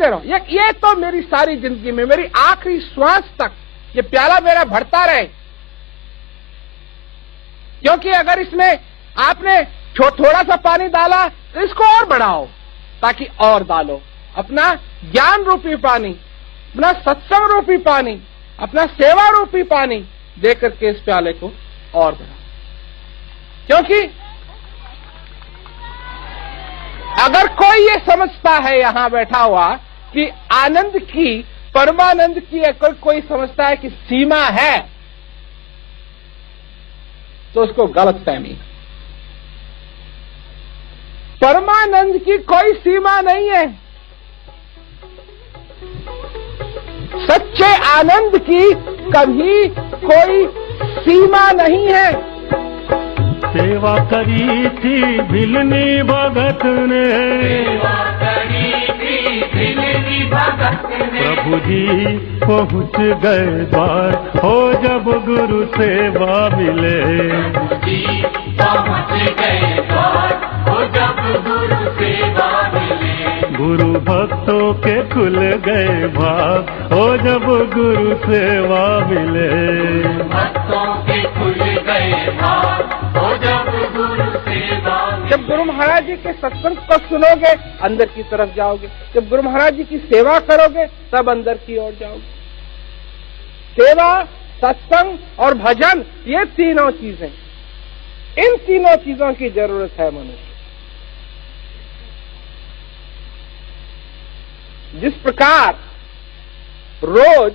पीते रहो। ये तो मेरी सारी जिंदगी में, मेरी आखिरी श्वास तक ये प्याला मेरा भरता रहे। क्योंकि अगर इसमें आपने थोड़ा सा पानी डाला तो इसको और बढ़ाओ, ताकि और डालो। अपना ज्ञान रूपी पानी, अपना सत्संग रूपी पानी, अपना सेवा रूपी पानी दे करके इस प्याले को और बढ़ाओ। क्योंकि अगर कोई ये समझता है यहां बैठा हुआ कि आनंद की, परमानंद की अगर कोई समझता है कि सीमा है, तो उसको गलतफहमी। परमानंद की कोई सीमा नहीं है। सच्चे आनंद की कभी कोई सीमा नहीं है। सेवा करी थी भिलनी भगत ने, प्रभु जी पहुँच गए द्वार, हो जब गुरु सेवा मिले। गुरु भक्तों के खुल गए भाग, हो जब गुरु सेवा मिले। जब गुरु महाराज जी के सत्संग को सुनोगे अंदर की तरफ जाओगे, जब गुरु महाराज जी की सेवा करोगे तब अंदर की ओर जाओगे। सेवा, सत्संग और भजन, ये तीनों चीजें, इन तीनों चीजों की जरूरत है मनुष्य। जिस प्रकार रोज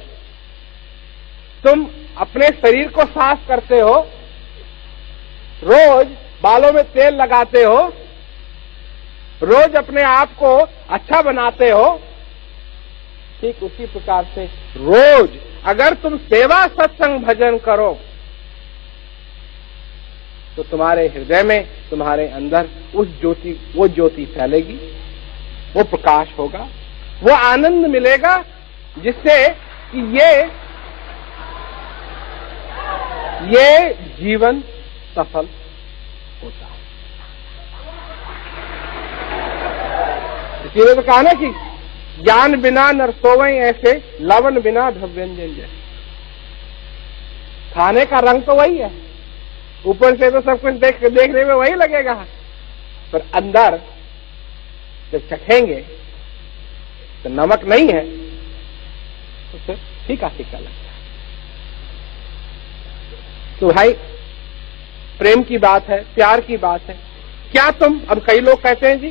तुम अपने शरीर को साफ करते हो, रोज बालों में तेल लगाते हो, रोज अपने आप को अच्छा बनाते हो, ठीक उसी प्रकार से रोज अगर तुम सेवा, सत्संग, भजन करो तो तुम्हारे हृदय में, तुम्हारे अंदर वो ज्योति फैलेगी, वो प्रकाश होगा, वो आनंद मिलेगा, जिससे कि ये जीवन सफल होता है। इसीलिए तो कहा ना कि ज्ञान बिना नर सोवै ऐसे, लवण बिना ढव्यंजन जैसे। खाने का रंग तो वही है, ऊपर से तो सब कुछ देखने में वही लगेगा, पर अंदर जब चखेंगे तो नमक नहीं है तो फिर फीका फीका लगता है। तो भाई प्रेम की बात है, प्यार की बात है। क्या तुम, अब कई लोग कहते हैं जी,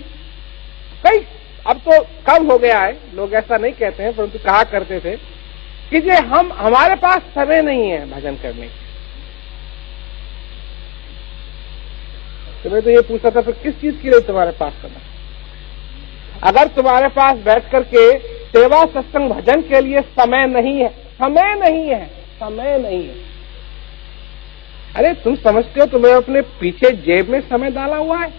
कई अब तो कम हो गया है, लोग ऐसा नहीं कहते हैं, परंतु कहा करते थे कि जे हमारे पास समय नहीं है भजन करने की। तो मैं तो ये पूछता था, फिर किस चीज के लिए तुम्हारे पास समय? अगर तुम्हारे पास बैठ करके सेवा, सत्संग, भजन के लिए समय नहीं है, समय नहीं है, समय नहीं है, अरे तुम समझते हो तुम्हें अपने पीछे जेब में समय डाला हुआ है?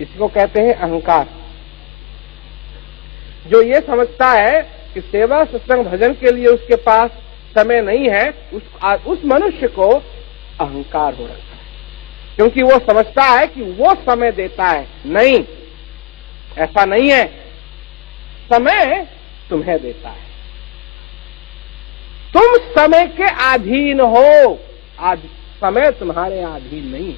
इसको कहते हैं अहंकार। जो ये समझता है कि सेवा, सत्संग, भजन के लिए उसके पास समय नहीं है, उस मनुष्य को अहंकार हो रखा है, क्योंकि वो समझता है कि वो समय देता है। नहीं, ऐसा नहीं है। समय तुम्हें देता है, तुम समय के अधीन हो, समय तुम्हारे अधीन नहीं।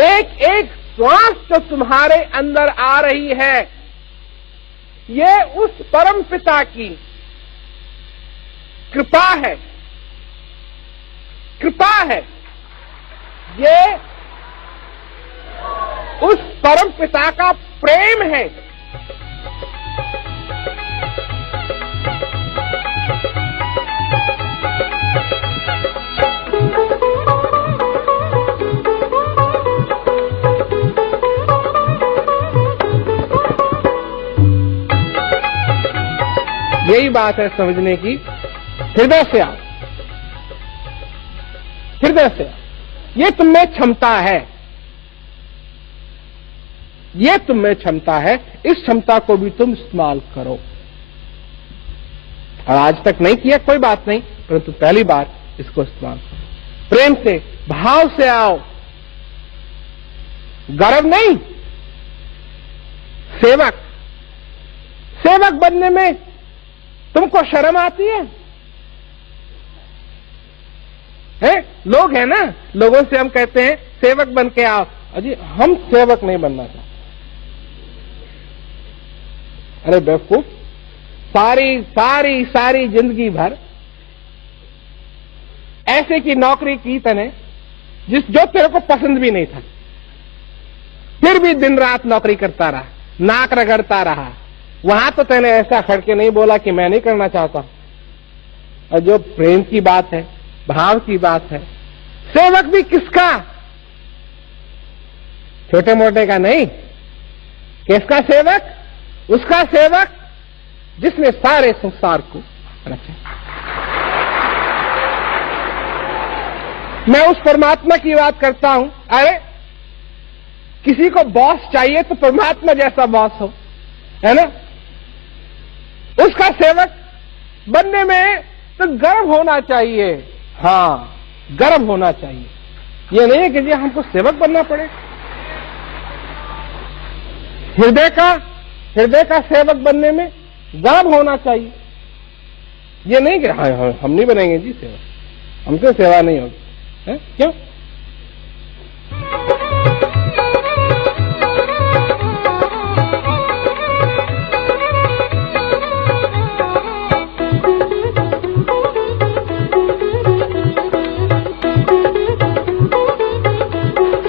एक एक श्वास जो तुम्हारे अंदर आ रही है, ये उस परम पिता की कृपा है, कृपा है। ये उस परम पिता का प्रेम है। यही बात है समझने की। हृदय से आओ, हृदय से आओ। ये तुम में क्षमता है, ये तुम में क्षमता है, इस क्षमता को भी तुम इस्तेमाल करो। और आज तक नहीं किया कोई बात नहीं, परंतु पहली बार इसको इस्तेमाल करो। प्रेम से, भाव से आओ, गर्व नहीं, सेवक, सेवक बनने में तुमको शर्म आती है? लोग हैं ना, लोगों से हम कहते हैं सेवक बन के आओ, अजी हम सेवक नहीं बनना चाहते। अरे बेवकूफ, सारी सारी सारी जिंदगी भर ऐसे की नौकरी की तने जो तेरे को पसंद भी नहीं था, फिर भी दिन रात नौकरी करता रहा, नाक रगड़ता रहा। वहां तो तेने ऐसा खड़के नहीं बोला कि मैं नहीं करना चाहता। और जो प्रेम की बात है, भाव की बात है, सेवक भी किसका? छोटे मोटे का नहीं। किसका सेवक? उसका सेवक जिसने सारे संसार को रचा। मैं उस परमात्मा की बात करता हूं। अरे किसी को बॉस चाहिए तो परमात्मा जैसा बॉस हो, है ना? उसका सेवक बनने में तो गर्व होना चाहिए। हाँ, गर्व होना चाहिए। ये नहीं है कि जी हमको सेवक बनना पड़े। हृदय का सेवक बनने में गर्व होना चाहिए। ये नहीं कि हाँ हम नहीं बनेंगे जी सेवक, हमसे सेवा नहीं होगी। क्यों?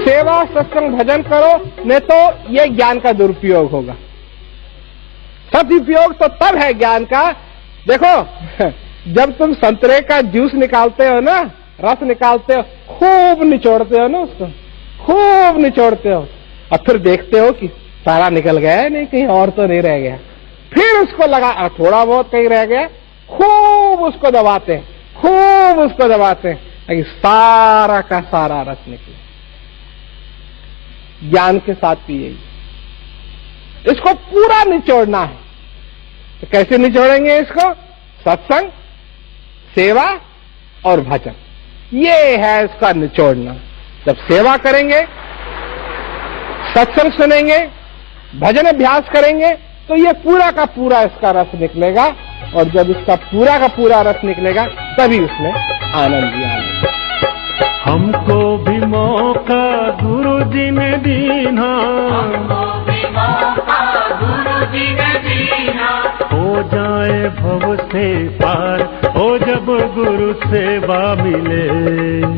सेवा, सत्संग, भजन करो, नहीं तो ये ज्ञान का दुरुपयोग होगा। सदुपयोग तो तब है ज्ञान का। देखो, जब तुम संतरे का जूस निकालते हो ना, रस निकालते हो, खूब निचोड़ते हो ना उसको, खूब निचोड़ते हो, और फिर देखते हो कि सारा निकल गया है, नहीं कहीं और तो नहीं रह गया। फिर उसको लगा, थोड़ा बहुत कहीं रह गया, खूब उसको दबाते हैं, खूब उसको दबाते हैं ताकि सारा का सारा रस निकले। ज्ञान के साथ भी यही, इसको पूरा निचोड़ना है। तो कैसे निचोड़ेंगे इसको? सत्संग, सेवा और भजन, ये है इसका निचोड़ना। जब सेवा करेंगे, सत्संग सुनेंगे, भजन अभ्यास करेंगे, तो ये पूरा का पूरा इसका रस निकलेगा। और जब इसका पूरा का पूरा रस निकलेगा, तभी उसमें आनंद ही आनंद। हमको भी मौका गुरु जी ने दीना, हो जाए भव से पार, हो जब गुरु सेवा मिले,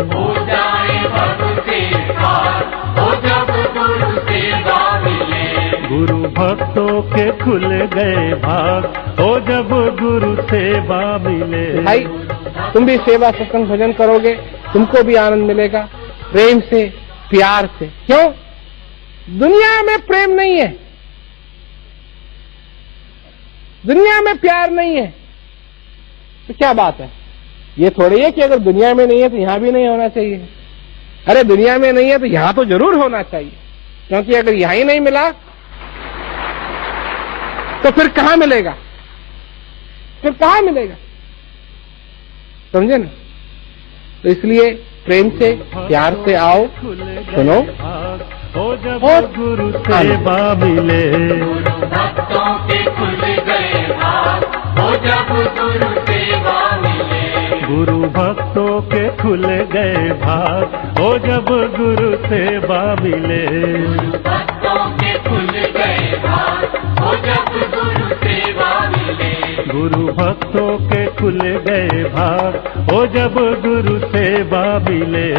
हो जाए भव से पार, हो जब गुरु सेवा मिले। गुरु भक्तों के खुल गए भाग, हो जब गुरु सेवा मिले। भाई तुम भी सेवा, सत्संग, भजन करोगे, तुमको भी आनंद मिलेगा, प्रेम से, प्यार से। क्यों? दुनिया में प्रेम नहीं है, दुनिया में प्यार नहीं है, तो क्या बात है? ये थोड़ी है कि अगर दुनिया में नहीं है तो यहां भी नहीं होना चाहिए। अरे दुनिया में नहीं है तो यहां तो जरूर होना चाहिए, क्योंकि अगर यहां ही नहीं मिला तो फिर कहां मिलेगा? फिर कहां मिलेगा? समझे ना? तो इसलिए प्रेम से, प्यार से आओ, सुनो और गुरु सेवा मिले। भक्तों के खुल गए भाग, हो जब गुरु सेवा मिले। गुरु भक्तों के खुल गए भाग, हो जब गुरु सेवा मिले। भक्तों के खुल गए भाग, हो जब गुरु सेवा मिले। गुरु भक्तों के खुल गए भाग, हो जब गुरु सेवा मिले।